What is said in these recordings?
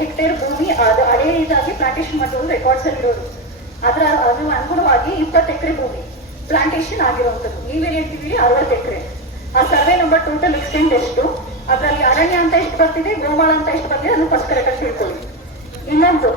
Hectare ಭೂಮಿ ಅದು ಅದೇ ಇದಾಗಿ ಪ್ಲಾಂಟೇಶನ್ ಮಾಡಿರೋದು ರೆಕಾರ್ಡ್ಸ್ ಅಲ್ಲಿ ಇರೋದು ಅದರ ಅದು ಅನುಗುಣವಾಗಿ ಇಪ್ಪತ್ತು ಎಕರೆ ಭೂಮಿ ಪ್ಲಾಂಟೇಶನ್ ಆಗಿರುವಂತದ್ದು ನೀವೇನ್ ಹೇಳ್ತೀವಿ ಅರವತ್ತು ಎಕರೆ. ಆ ಸರ್ವೆ ನಂಬರ್ ಟೋಟಲ್ ಎಕ್ಸ್ಟೆಂಟ್ ಎಷ್ಟು? ಅದರಲ್ಲಿ ಅರಣ್ಯ ಅಂತ ಎಷ್ಟು ಬರ್ತಿದೆ? ಗೋಮಾಳ ಅಂತ ಎಷ್ಟು ಬರ್ತಿದೆ? ಅದನ್ನು ಫಸ್ಟ್ ಕರೆಕ್ಟಾಗಿ ತಿಳ್ಕೊಳ್ಳಿ. ಇನ್ನೊಂದು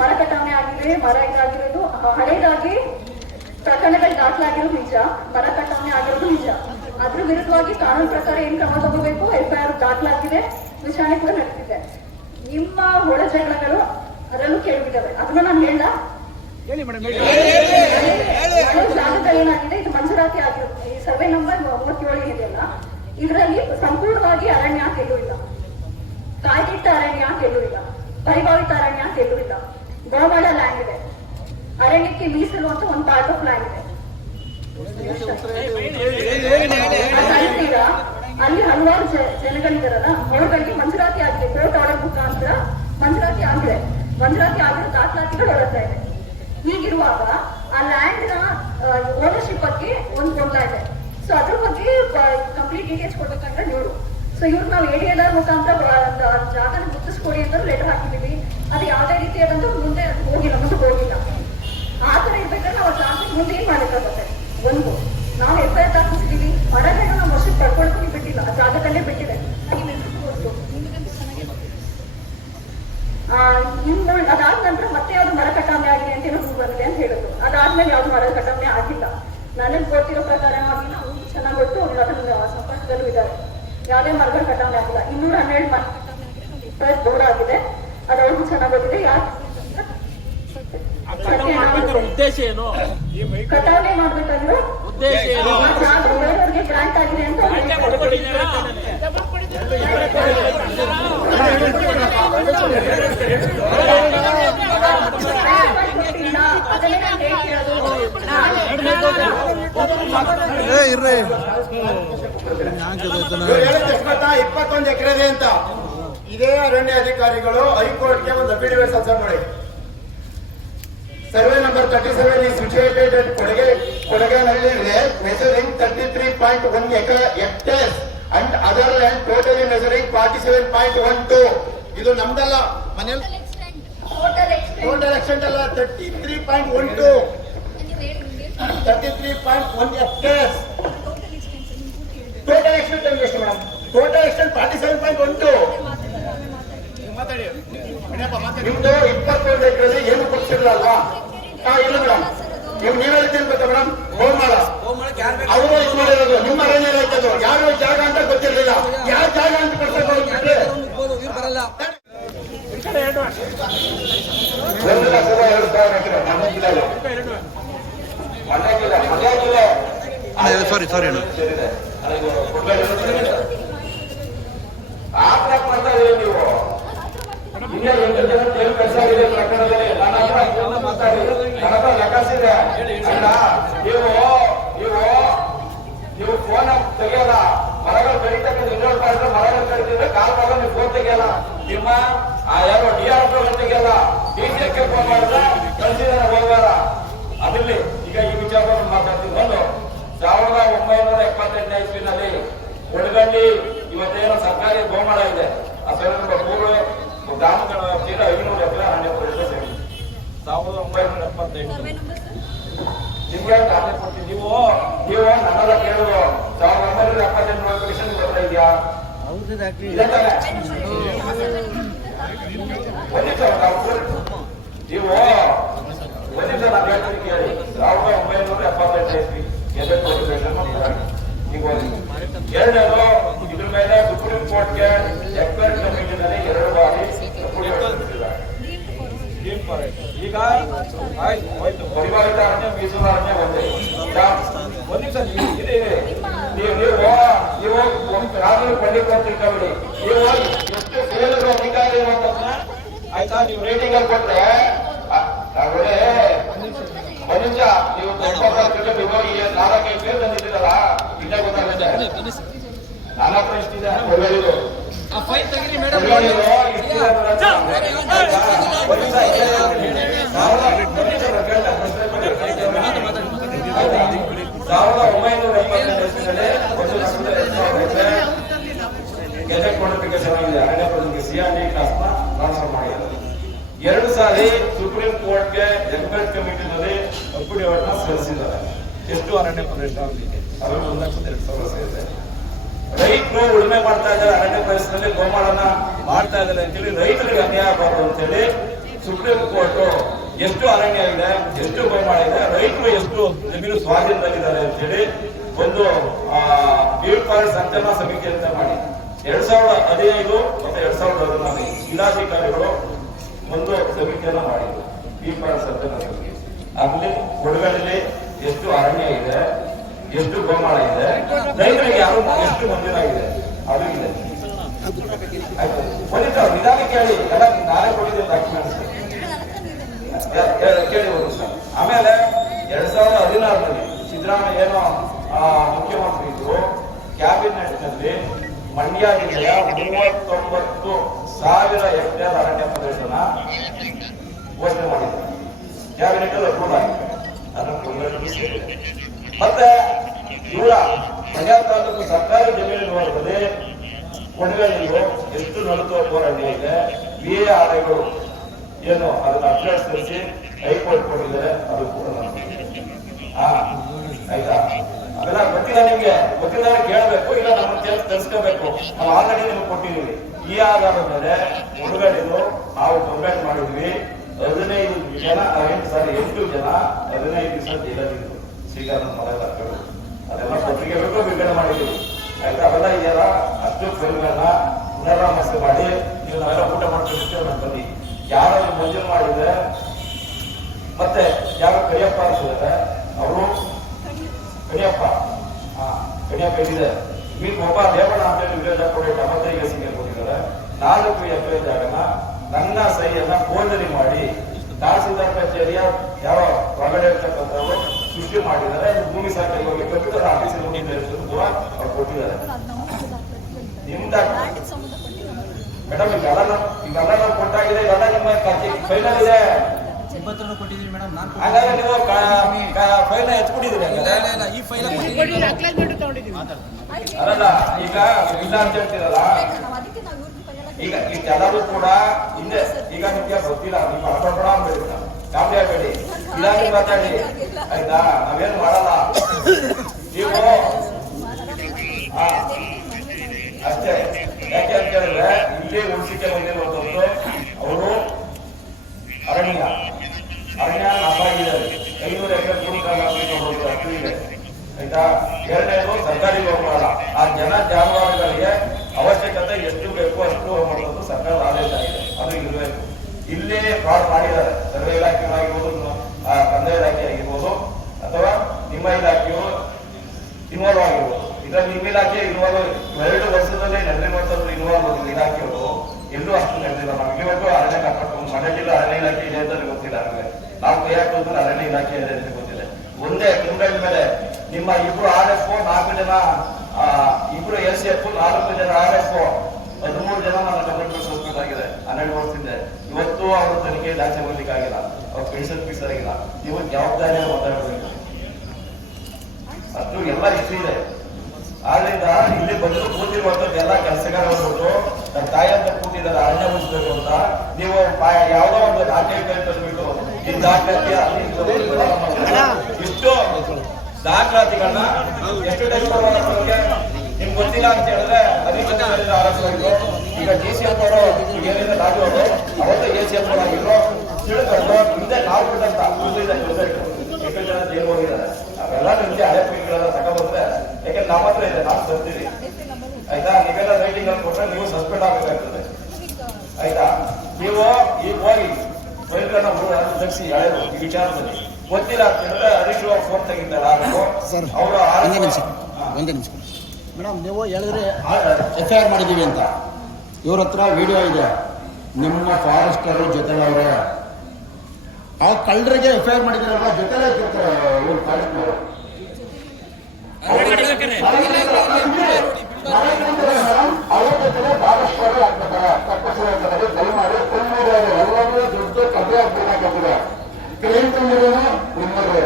ಮರ ಕಟಾವಣೆ ಆಗಿದೆ. ಮರ ಇದಾಗಿರೋದು ಹಳೆಯದಾಗಿ ಪ್ರಕರಣಗಳು ದಾಖಲಾಗಿರೋದು ನಿಜ. ಮರ ಕಟಾವಣೆ ಆಗಿರೋದು ನಿಜ. ಅದ್ರ ವಿರುದ್ಧವಾಗಿ ಕಾನೂನು ಪ್ರಕಾರ ಏನ್ ಕ್ರಮ ತಗೋಬೇಕು? ಎಫ್ ಐ ಆರ್ ದಾಖಲಾಗಿದೆ. ವಿಚಾರಣೆ ಕೂಡ ನಡೆದಿದೆ. ನಿಮ್ಮ ಒಳ ಜಗಳಗಳು ಅದರಲ್ಲೂ ಕೇಳಿಬಿಟ್ಟವೆ. ಅದನ್ನ ನಾನು ಹೇಳ ಜಾಗದ ಏನಾಗಿದೆ ಇದು ಮಂಜೂರಾತಿ ಆಗಿರುತ್ತೆ ಈ ಸರ್ವೆ ನಂಬರ್ ಮೂವತ್ತೇಳು ಇದೆಯಲ್ಲ? ಇದರಲ್ಲಿ ಸಂಪೂರ್ಣವಾಗಿ ಅರಣ್ಯ ಎಲ್ಲೂ ಇಲ್ಲ. ಕಾಯ್ದಿಟ್ಟ ಅರಣ್ಯ ಎಲ್ಲೂ ಇಲ್ಲ. ಪರಿಭಾವಿತ ಅರಣ್ಯ ಎಲ್ಲೂ ಇಲ್ಲ. ಗೋಮಾಳ ಲ್ಯಾಂಡ್ ಇದೆ. ಅರಣ್ಯಕ್ಕೆ ಮೀಸಲು ಅಂತ ಒಂದು ಪಾರ್ಟ್ ಆಫ್ ಲ್ಯಾಂಡ್ ಇದೆ? ಅಲ್ಲಿ ಹಲವಾರು ಜನಗಳಿದಾರಲ್ಲ ಅವರುಗಳಿಗೆ ಮಂಜೂರಾತಿ ಆಗಿದೆ, ಕೋರ್ಟ್ ಆರ್ಡರ್ ಮುಖಾಂತರ ಮಂಜೂರಾತಿ ಆಗಿದೆ. ಮಂಜೂರಾತಿ ಆಗಿರೋ ದಾಖಲಾತಿಗಳು ಹೊರಡ್ತಾ ಇದೆ ಹೀಗಿರುವಾಗ ಆ ಲ್ಯಾಂಡ್ನ ಓನರ್ಶಿಪ್ ಬಗ್ಗೆ ಒಂದು ಗೊಂದಲ ಇದೆ. ಸೊ ಅದ್ರ ಬಗ್ಗೆ ಕಂಪ್ಲೀಟ್ ಡೀಟೇಲ್ಸ್ ಕೊಡ್ಬೇಕಂದ್ರೆ ನೀವು ಸೊ ಇವ್ರು ನಾವು ಎ ಎಲ್ಲರ ಮುಖಾಂತರ ಜಾಗನ ಗುರುತಿಸ್ಕೊಡಿ ಅಂತ ಲೆಟರ್ ಹಾಕಿದೀವಿ ಅದು ಯಾವುದೇ ರೀತಿಯಾದಂತ ಮುಂದೆ ಹೋಗಿಲ್ಲ ಮುಂದೆ ಹೋಗಿಲ್ಲ. ಆ ತರ ಇರ್ಬೇಕಾದ್ರೆ ನಾವು ಜಾಗ ಮುಂದೆ ಏನ್ ಮಾಡಬೇಕಾಗುತ್ತೆ? ಒಂದು, ನಾವು ಎಫ್ ಐ ಆರ್ ಹಾಕಿಸಿದೀವಿ ಮರಗಳನ್ನ ನಾವು ವರ್ಷಕ್ಕೆ ಪಡ್ಕೊಳ್ತೀನಿ ಬಿಟ್ಟಿಲ್ಲ ಆ ಜಾಗದಲ್ಲೇ ಬಿಟ್ಟಿದೆ. ಇನ್ನು ಅದಾದ ನಂತರ ಮತ್ತೆ ಯಾವ್ದು ಮರ ಕಟಾವಣೆ ಆಗಿದೆ ಅಂತ ಏನೋ ಬಂದಿದೆ ಅಂತ ಹೇಳಿದ್ರು. ಅದಾದ್ಮೇಲೆ ಯಾವ್ದು ಮರ ಕಟಾವಣೆ ಆಗಿಲ್ಲ. ನನಗೆ ಗೊತ್ತಿರೋ ಪ್ರಕಾರ ಆಗಿಲ್ಲ ಚೆನ್ನಾಗಿ ಗೊತ್ತು, ಅವ್ರು ಅದನ್ನ ಸಂಪರ್ಕದಲ್ಲೂ ಇದ್ದಾರೆ. ಯಾವುದೇ ಮರಗಳ ಕಟಾವಣೆ ಆಗಿಲ್ಲ. ಇನ್ನೂರ ಹನ್ನೆರಡು ಮರ ದೂರ ಆಗಿದೆ ಅದು ಅವ್ರಿಗೂ ಚೆನ್ನಾಗಿ ಗೊತ್ತಿದೆ. ಯಾಕೆ ಉದ್ದೇಶ ಏನು? ಕಟಾವಣೆ ಮಾಡ್ಬೇಕಾದ್ರೆ ಉದ್ದೇಶ ಏನು? ಗ್ರಾಂಟ್ ಆಗಿದೆ ಅಂತ ಇರ್ರಿ. ಇಪ್ಪತ್ತೊಂದು ಎಕರೆ ಅಂತ. ಇದೇ ಅರಣ್ಯ ಅಧಿಕಾರಿಗಳು ಹೈಕೋರ್ಟ್ಗೆ ಒಂದು ಅಫಿಡವಿಟ್ ಸಲ್ಲಿಸ್ತಾರೆ ನೋಡಿ. ಸರ್ವೆ ನಂಬರ್ ತರ್ಟಿ ಸೆವೆನ್ ಈ ಸಿಚುಯೇಟೆಡ್ at ಕೊಡಗೆ Kodaganahalli measuring thirty three point one acres and other land totally measuring forty seven point one two ಇದು ನಮ್ದಲ್ಲ ಮನೆ Total extent. ಟೋಟಲ್ ಎಕ್ಸ್ಟೆಂಟ್ ಅಲ್ಲ thirty three point one two thirty three point one acres total extent ಅಂದ್ರೆ ಎಷ್ಟು madam total extent forty seven point one two ನಿಮ್ದು ಇಪ್ಪತ್ತೊಂದು ಎಕರೆ ಏನು ಕೊಡ್ತಿರಲ್ವಾ ನಿಮ್ಮ ಯಾರು ಜಾಗ ಅಂತ ಗೊತ್ತಿರಲಿಲ್ಲ. ಅಂತ ಸಾರಿ ಸಾರಿ ಅಣ್ಣ ಸೇರಿದೆ ಅದು ಕೊಡ್ಬೇಕು. ಆ ಟ್ರ್ಯಾಕ್ ಮಾಡ್ತಾ ಇದೀವಿ ನೀವು ಇನ್ನೇ ಎಂಟು ಜನ ಜೈಲು ಕೆಲಸ ಇದೆ ಪ್ರಕರಣದಲ್ಲಿ ನನ್ನ ಹತ್ರ ಇದೆಲ್ಲ ಮಾತಾಡಿ ನನ್ನ ಹತ್ರ ಲೆಕ್ಕಾಸಿದೆ ಅಣ್ಣ ನೀವು ನೀವು ನೀವು ಫೋನ್ ತೆಗಿಯಲ್ಲ ಮರಗಳು ಕಡಿತಕ್ಕ ಇನ್ನೊಂದು ಮಾಡಿದ್ರೆ ಮರಗಳು ಕಡಿತಿದ್ರೆ ಕಾಲ್ ಭಾಗ ನೀವು ಫೋನ್ ತೆಗಿಯಲ್ಲ ನಿಮ್ಮ ಆ ಯಾರೋ ಡಿ ಆರ್ ತೆಗಿಯಲ್ಲ ಡಿ ಸಿ ಫೋನ್ ಮಾಡಿದ್ರೆ ಕಳಿಸಿದಾರೆ ಹೋಗ್ವಾರ ಅದಿರ್ಲಿ ಈಗ ಈ ವಿಚಾರವನ್ನು ಮಾತಾಡ್ತೀನಿ ಒಂದು ಸಾವಿರದ ಒಂಬೈನೂರ ಎಪ್ಪತ್ತೆಂಟನೇ ಇಸ್ವಿನಲ್ಲಿ ಕೊಡಗಳ್ಳಿ ಇವತ್ತೇನೋ ಸರ್ಕಾರಿ ಗೋಮಾಳ ಇದೆ. ಆ ಸಂದರ್ಭ ಮೂರು ಗ್ರಾಮಗಳ ತೀರ ಐನೂರು ಎಕರೆ ಅರಣ್ಯ ಪ್ರದೇಶ ಸೇರಿ ಸಾವಿರದ ಒಂಬೈನೂರ ಎಪ್ಪತ್ತೈದು. ನಿಮ್ಗೆ ಹಣ್ಣೆ ಕೊಡ್ತೀವಿ ನೀವು ನೀವು ನನ್ನೆಲ್ಲ ಕೇಳೋದು ಸಾವಿರದ ಒಂಬೈನೂರ ಎಪ್ಪತ್ತೆಂಟು ನೋಟಿಫಿಕೇಶನ್ ಬರ್ತಾ ಇದೆಯಾ? ನಾವು ನೀವು ಒಂದ್ ನಿಮಿಷ ನಾನು ಹೇಳ್ತೀನಿ ಕೇಳಿ. ಸಾವಿರದ ಒಂಬೈನೂರ ಎಪ್ಪತ್ತೆಂಟು ಇಸ್ವಿ ಎದೆ ನೋಟಿಫಿಕೇಶನ್ ಮಾಡ್ತಾರೆ ಈಗ ಒಂದು ಎರಡನೇದು ಇದ್ರ ಮೇಲೆ ಸುಪ್ರೀಂ ಕೋರ್ಟ್ಗೆ ಎಕ್ಸ್ಪರ್ಟ್ ಕಮಿಟಿನಲ್ಲಿ ಎರಡು ಬಾರಿ. ಈಗ ಆಯ್ತು ಹೋಯ್ತು. ಪರಿವಾರದ ನೀವು. ನೀವು ನೀವು ಕಾನೂನು ಖಂಡಿತ ತಿಳ್ಕೊಬಿಡಿ. ನೀವು ಎಷ್ಟು ಆಯ್ತಾ? ನೀವು ರೇಟಿಂಗ್ ಅಲ್ಲಿ ಕೊಟ್ರೆ ಆ, ಮನುಷ್ಯ ನೀವು ದೊಡ್ಡ ನಾಲ್ಕೈದು ಪೇರ್ ಬಂದಿದ್ದೀರಲ್ಲ ಇಲ್ಲೇ ಗೊತ್ತಾಗುತ್ತೆ. ನನ್ನ ಹತ್ರ ಆ ಫೈಲ್. ಸಾವಿರದ ಒಂಬೈನೂರ ಸಾವಿರ ಎಕರೆ ಸಿಆರ್ಡಿ ಕ್ಲಾಸ್ನ ಟ್ರಾನ್ಸ್ಫರ್ ಮಾಡಿದ್ದಾರೆ ಎರಡು ಸಾರಿ ಸುಪ್ರೀಂ ಕೋರ್ಟ್ಗೆ ಎಕ್ಸ್ಪರ್ಟ್ ಕಮಿಟಿನಲ್ಲಿ ಅಫಿಡವಿಟ್ನ ಸಲ್ಲಿಸಿದ್ದಾರೆ. ಎಷ್ಟು ಅರಣ್ಯ ಪ್ರದೇಶ ಆಗಲಿಕ್ಕೆ ಅದರಲ್ಲಿ ಒಂದು ಲಕ್ಷದ ಎರಡು ಸಾವಿರ ಸೇರಿದೆ. ರೈತರು ಉಳುಮೆ ಮಾಡ್ತಾ ಇದ್ದಾರೆ, ಅರಣ್ಯ ಪ್ರದೇಶದಲ್ಲಿ ಗೋಮಾಳನ ಮಾಡ್ತಾ ಇದ್ದಾರೆ ಅಂತೇಳಿ ರೈತರಿಗೆ ಅನ್ಯಾಯ ಆಗಬಾರ್ದು ಅಂತೇಳಿ ಸುಪ್ರೀಂ ಕೋರ್ಟ್ ಎಷ್ಟು ಅರಣ್ಯ ಇದೆ, ಎಷ್ಟು ಗೋಮಾಳ ಇದೆ, ರೈತರು ಎಷ್ಟು ಜಮೀನು ಸ್ವಾಧೀನದಲ್ಲಿದ್ದಾರೆ ಅಂತೇಳಿ ಒಂದು ಬೀಡ್ ಫಾರೆಸ್ಟ್ ಸಂಚಲನ ಸಮಿತಿ ಅಂತ ಮಾಡಿ. ಎರಡ್ ಸಾವಿರದ ಹದಿನೈದು ಮತ್ತೆ ಎರಡ್ ಸಾವಿರದ ಹದಿನಾರು ಜಿಲ್ಲಾಧಿಕಾರಿಗಳು ಒಂದು ಸಮಿತಿಯನ್ನ ಮಾಡಿದ್ರು, ಬೀಡ್ ಫಾರೆಸ್ಟ್ ಸಂಚಲನ ಸಮಿತಿ. ಅಲ್ಲಿ ಕೊಡಗಲ್ಲಿ ಎಷ್ಟು ಅರಣ್ಯ ಇದೆ ಎಷ್ಟು ಗೋಮಾಳ ಇದೆ? ರೈತರಿಗೆ ಯಾರು ಎಷ್ಟು ಮಂದಿರ ಇದೆ? ಅದು ಇದೆ. ಅವ್ರು ನಿಧಾನಕ್ಕೆ ಕೇಳಿ. ಎಲ್ಲ ನಾಳೆ ಕೊಟ್ಟಿದ್ದೀನಿ ಡಾಕ್ಯುಮೆಂಟ್ಸ್ ಕೇಳಿ ಹೋಗಿ ಸರ್. ಆಮೇಲೆ ಎರಡ್ ಸಾವಿರದ ಹದಿನಾರರಲ್ಲಿ ಸಿದ್ದರಾಮಯ್ಯ ಏನೋ ಮುಖ್ಯಮಂತ್ರಿ ಇದ್ರು. ಕ್ಯಾಬಿನೆಟ್ನಲ್ಲಿ ಮಂಡ್ಯ ಜಿಲ್ಲೆಯ ಮೂವತ್ತೊಂಬತ್ತು ಸಾವಿರ ಹೆಕ್ಟೇರ್ ಅರಣ್ಯ ಪ್ರದೇಶನ ಘೋಷಣೆ ಮಾಡಿದ್ದಾರೆ ಕ್ಯಾಬಿನೆಟ್ ಅಲ್ಲಿ ಅಪ್ರೂವ್ ಆಗಿದೆ. ಅದನ್ನು. ಮತ್ತೆ ಇವರ ಮಂಡ್ಯ ತಾಲೂಕು ಸರ್ಕಾರಿ ಜಮೀನು ನೋಡಿದ್ರೆ ಕೊಡಗಲ್ಲಿಯೋ ಎಷ್ಟು ನಲವತ್ತು ಹೋರಾಟ ಇದೆ. ವಿ ಎ ಆರ್ಐಗಳು ಏನು ಅದನ್ನ ಅಭ್ಯರ್ಥಿಸಿ ಹೈಕೋರ್ಟ್ ಕೊಟ್ಟಿದ್ದಾರೆ, ಅದು ಕೂಡ. ಹಾ ಆಯ್ತಾ? ಅದನ್ನ ಗೊತ್ತಿಲ್ಲ ನಿಮ್ಗೆ. ಗೊತ್ತಿಲ್ಲ ಕೇಳಬೇಕು, ಇಲ್ಲ ನಮ್ಮ ತಿಳಿಸ್ಕೋಬೇಕು ನಾವು ಆಲ್ರೆಡಿ ನಿಮ್ಗೆ ಕೊಟ್ಟಿದ್ದೀವಿ. ಈ ಆಧಾರದ ಮೇಲೆ ಹುಡುಗಡಿದು ನಾವು ಕಂಪ್ಲೇಂಟ್ ಮಾಡಿದ್ವಿ. ಹದಿನೈದು ಜನ ಎಂಟು ಸಾರಿ ಎಂಟು ಜನ ಹದಿನೈದು ದಿವಸ ಜೈಲಲ್ಲಿದ್ರು ಶ್ರೀಕಾಂತ್ ಮನೆಯ ಅದೆಲ್ಲ ಪತ್ರಿಕೆಗಳಿಗೂ ಬಿಡುಗಡೆ ಮಾಡಿದ್ದೀವಿ. ಆಯ್ತು? ಅವೆಲ್ಲ ಇದೆಯಲ್ಲ? ಅಷ್ಟು ಫಿಲ್ಮ್ಗಳನ್ನ ಪುನರಾಮರ್ಶೆ ಮಾಡಿ ನೀವು ನಾವೆಲ್ಲ ಊಟ ಮಾಡ್ತಿರ್ತೀವಿ ನಮ್ಮ ಬನ್ನಿ ಯಾರು ಮಂಜೂರು ಮಾಡಿದ್ರೆ ಮತ್ತೆ ಯಾರು ಕರಿಯಪ್ಪ ಅಂತಿದ್ದಾರೆ ಅವರು, ಕರಿಯಪ್ಪ ಹಾ ಕರಿಯಪ್ಪ ಇಲ್ಲಿದೆ ಈಗ ಒಬ್ಬ ದೇವಣ್ಣ ಅಂತ ಹೇಳಿ ವಿಲೇಜ್ ಕೊಡಿ ಅಬದ್ಧರಿಗೆ ಸಿಂಗ್ ಕೊಟ್ಟಿದ್ದಾರೆ ನಾಲ್ಕು ಎಕರೆ ಜಾಗನ ನನ್ನ ಸಹಿಯನ್ನ ಕೋಲ್ಡರಿ ಮಾಡಿ, ತಹಸೀಲ್ದಾರ್ ಕಚೇರಿಯ ಯಾವ ಹೊರಗಡೆ ಇರ್ತಕ್ಕಂಥವ್ರು ಸೃಷ್ಟಿ ಮಾಡಿದ್ದಾರೆ ಭೂಮಿ ಸಾಕಿ ಹೋಗಿ ಕಂಪ್ಯೂಟರ್ ಆಫೀಸ್ ಹೋಗಿದ್ದಾರೆ ಕೂಡ ಅವ್ರು ಕೊಟ್ಟಿದ್ದಾರೆ. ನಿಮ್ದ ಮೇಡಮ್ ಇವೆಲ್ಲ ಇವೆಲ್ಲ ನಾವು ಕೊಟ್ಟಾಗಿದೆ ಇವೆಲ್ಲ ನಿಮ್ಮ ಫೈನಲ್ ಇದೆ. ಇಪ್ಪತ್ತೆರಡು ಕೊಟ್ಟಿದ್ದೀವಿ ಮೇಡಮ್ ನಾನು ಹಾಗಾದ್ರೆ ನೀವು ಫೈಲ್ ಎತ್ಬಿಟ್ಟಿದ್ದೀರಿ ಇಲ್ಲ ಈ ಫೈಲ್ ಅಲ್ಲಲ್ಲ ಈಗ ಇಲ್ಲ ಅಂತ ಹೇಳ್ತೀರಲ್ಲ? ಈಗ ಇಷ್ಟೆಲ್ಲರೂ ಕೂಡ ಹಿಂದೆ ಈಗ ನಿಮ್ಗೆ ಗೊತ್ತಿಲ್ಲ ನೀವು ಅನ್ಬೇಡಿ ಕಾಪಿ ಆಗಬೇಡಿ ಇದಾಗಿ ಮಾತಾಡಿ. ಆಯ್ತಾ? ನಾವೇನು ಮಾಡಲ್ಲ. ನೀವು ಅಷ್ಟೇ. ಯಾಕೆ ಅಂತ ಹೇಳಿದ್ರೆ, ಇಲ್ಲಿ ಉಳಿಸಿಕೆ ಬಂದಿರುವಂತದ್ದು ಅವರು ಅರಣ್ಯ. ಅರಣ್ಯ ನಾಶ ಆಗಿದೆ ಐನೂರು ಎಕರೆ ಅಷ್ಟು ಇದೆ. ಆಯ್ತಾ? ಎರಡನೇದು ಸರ್ಕಾರಿ ಗೋಮಾಳ ಆ ಜನ ಜಾನುವಾರುಗಳಿಗೆ ಅವಶ್ಯಕತೆ ಎಷ್ಟು ಬೇಕು ಅಷ್ಟು ಮಾಡೋದು ಸರ್ಕಾರದ ಆದೇಶ ಆಗಿದೆ. ಅದು ಇರಬೇಕು ಇಲ್ಲೇ. ಫ್ರಾಡ್ ಮಾಡಿದ್ದಾರೆ. ಸರ್ವೆ ಇಲಾಖೆ ಆಗಿರ್ಬೋದು ಆ, ಕಂದಾಯ ಇಲಾಖೆ ಆಗಿರ್ಬೋದು ಅಥವಾ ನಿಮ್ಮ ಇಲಾಖೆಯು ಇನ್ವಾಲ್ವ್ ಆಗಿರ್ಬೋದು. ಇದ್ರಲ್ಲಿ ನಿಮ್ಮ ಇಲಾಖೆ ಇನ್ವಾಲ್ವ್ ಎರಡು ವರ್ಷದಲ್ಲಿ ಮಾಡಿದ್ರು ಇನ್ವಾಲ್ವ್ ಇಲಾಖೆಯವರು. ಎಲ್ಲೂ ಅಷ್ಟು ನಡೆದಿಲ್ಲ ನಮಗೆ. ಇವತ್ತು ಅರಣ್ಯ ಕಾಪಾಡ್ಕೊಂಡು ಮಂಡ್ಯ ಜಿಲ್ಲಾ ಅರಣ್ಯ ಇಲಾಖೆ ಇದೆ ಅಂತ ಗೊತ್ತಿಲ್ಲ ನಮಗೆ. ನಾವು ಕೈ ಹಾಕೋದ್ರೆ ಅರಣ್ಯ ಇಲಾಖೆ ಇದೆ ಅಂತ ಗೊತ್ತಿದೆ ಒಂದೇ ತಿಂಗಳ ಮೇಲೆ ನಿಮ್ಮ ಇಬ್ರು ಆರ್ ಎಫ್ ನಾಲ್ಕು ಜನ ಇಬ್ರು ಎಸ್ ಎಫ್ ನಾಲ್ಕು ಜನ ಆರ್ ಎಫ್ ಹದಿಮೂರು ಜನ ನನ್ನ ಕಮಿಟ್ಮೆಂಟ್ ಹೋಗ್ಬೇಕಾಗಿದೆ ಹನ್ನೆರಡು ವರ್ಷದಿಂದ. ಇವತ್ತು ಅವರು ತನಿಖೆ ಜಾಸ್ತಿ ಬರ್ಲಿಕ್ಕೆ ಆಗಿಲ್ಲ ಅವ್ರು ಪೆನ್ಷನ್ ಫೀಸ್ ಆಗಿಲ್ಲ ನೀವು ಜವಾಬ್ದಾರಿ ಮಾತಾಡಬೇಕು. ಅದು ಎಲ್ಲ ಇಷ್ಟು ಆದ್ರಿಂದ ಇಲ್ಲಿ ಬಂದು ಕೂತಿರುವಂತದ್ದು ಎಲ್ಲ ಕೆಲಸಗಾರ ಬಂದ್ಬಿಟ್ಟು ನಮ್ಮ ತಾಯಿ ಅಂತ ಕೂತಿದ್ದಾರೆ, ಅರಣ್ಯ ಉಳಿಸ್ಬೇಕು ಅಂತ. ನೀವು ಯಾವುದೋ ಒಂದು ದಾಖಲೆ ಕೈ ತಂದ್ಬಿಟ್ಟು ಈ ದಾಖಲಾತಿ ಇಷ್ಟು ದಾಖಲಾತಿಗಳನ್ನ ಎಷ್ಟು ಟೈಮ್ ನಮಗೆ ಗೊತ್ತಿಲ್ಲ ಅಂತ ಹೇಳಿದ್ರೆ ಅಧಿಕಾರಿಗಳಿಂದ ಆರೋಪಿಸಿದ್ರು ಈಗ ಡಿ ಸಿ ಎಫ್ ಅವರು ರಾಜು ಅವರು, ಅವತ್ತು ಎ ಸಿ ಎಫ್ ಆಗಿದ್ರು ಹಿಂದೆ ನಾವು ಬಿಟ್ಟಂತ ಇದೆ ರಿಸಲ್ಟ್ ಎಷ್ಟು ಜನ ಜೈಲು ಹೋಗಿದ್ದಾರೆ ಅವೆಲ್ಲ ನಿಮ್ಗೆ ಹಳೆ ಪೀಳಿಗೆಲ್ಲ ತಗೊಂಡ್ಬಂದ್ರೆ ಯಾಕಂದ್ರೆ ನಮ್ಮ ಹತ್ರ ಇದೆ ನಾವು ತರ್ತೀವಿ ಆಯ್ತಾ? ನೀವೆಲ್ಲ ರೈಟಿಂಗ್ ಅಲ್ಲಿ ಕೊಟ್ರೆ ನೀವು ಸಸ್ಪೆಂಡ್ ಆಗಬೇಕಾಗ್ತದೆ. ಆಯ್ತಾ? ನೀವು ಈಗ ಹೋಗಿ ಫೈಲ್ಗಳನ್ನ ತೆಗಿಸಿ ಹಳೆದು ಈ ವಿಚಾರದಲ್ಲಿ ಗೊತ್ತಿಲ್ಲ ಹರೀಶ್ ಫೋನ್ ತೆಗಿತಾರೆ ಅವರು? ಒಂದೇ ನಿಮಿಷ. ಒಂದೇ ನಿಮಿಷ. ಮೇಡಮ್ ನೀವು ಹೇಳಿದ್ರೆ ಎಫ್ ಐ ಆರ್ ಮಾಡಿದ್ದೀವಿ ಅಂತ. ಇವ್ರ ಹತ್ರ ವಿಡಿಯೋ ಇದೆ. ನಿಮ್ಮ ಫಾರೆಸ್ಟರ್ ಜೊತೆಗಳವ್ರೆ ಆ ಕಳ್ಳರಿಗೆ ಎಫ್ ಐ ಆರ್ ಮಾಡಿದ್ರಲ್ಲ ಜೊತೆಲೇ ಇರ್ತಾರೆ ಇವ್ರು ಕಾರ್ಯಕ್ರಮ ಅವ್ರ ಜೊತೆ ದಯಮಾಡಿ ತುಂಬಿದ್ದಾರೆ ಎಲ್ಲರೂ ದುಡ್ಡು ಕಬ್ಬೆ ಆಗ್ಬೇಕಾಗ್ತದೆ ಕ್ರೈಮ್ ತುಂಬಿರೋನು ನಿಮ್ಮದೇ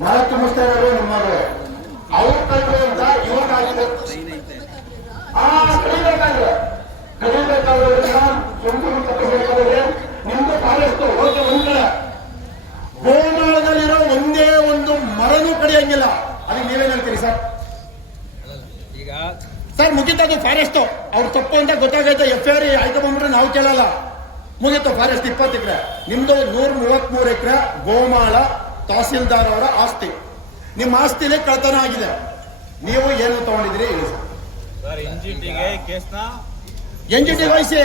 ಮನ ತುಂಬಿಸ್ತಾ ಇರೋರು ನಿಮ್ಮದೇ ಅವ್ರ ಕಳ್ರು ಅಂತ ಇವಾಗ ಆಗಿದೆ ಆ ಕಲಿಬೇಕಾದ್ರೆ ಕಲಿಬೇಕಾದ್ರೆ ತಹಸೀಲ್ದಾರ್ ಅವರನ್ನ ತುಮಕೂರು ತಪ್ಪಿಸಬೇಕಾದ್ರೆ ನಿಮ್ದು ಫಾರೆಸ್ಟ್ ಓಕೆ ಒಂದ್ ಕಡೆ ಗೋಮಾಳದಲ್ಲಿರೋ ಒಂದೇ ಒಂದು ಮರನೂ ಕಡಿಯಂಗಿಲ್ಲ ಅದಕ್ಕೆ ನೀವೇನ್ ಹೇಳ್ತೀರಿ ಸರ್ ಈಗ ಸರ್ ಮುಗಿತದು ಫಾರೆಸ್ಟ್ ಅವ್ರು ತಪ್ಪು ಅಂತ ಗೊತ್ತಾಗೈತೆ ಎಫ್ ಐ ಆರ್ ಆಯ್ತು ಬಂದ್ಬಿಟ್ರೆ ನಾವು ಕೇಳಲ್ಲ. ಮುಗೀತು ಫಾರೆಸ್ಟ್ ಇಪ್ಪತ್ತು ಎಕರೆ. ನಿಮ್ದು ನೂರ ಮೂವತ್ಮೂರು ಎಕರೆ ಗೋಮಾಳ ತಹಸೀಲ್ದಾರ್ ಅವರ ಆಸ್ತಿ. ನಿಮ್ಮ ಆಸ್ತಿಲೇ ಕಳ್ತನ ಆಗಿದೆ. ನೀವು ಏನು ತಗೊಂಡಿದ್ರಿ ಹೇಳಿ ಸರ್. ಸರ್ ಎನ್ ಜಿ ಟಿಗೆ ಕೇಸ್ನ ಎನ್ ಜಿ ಟಿ ವಹಿಸಿ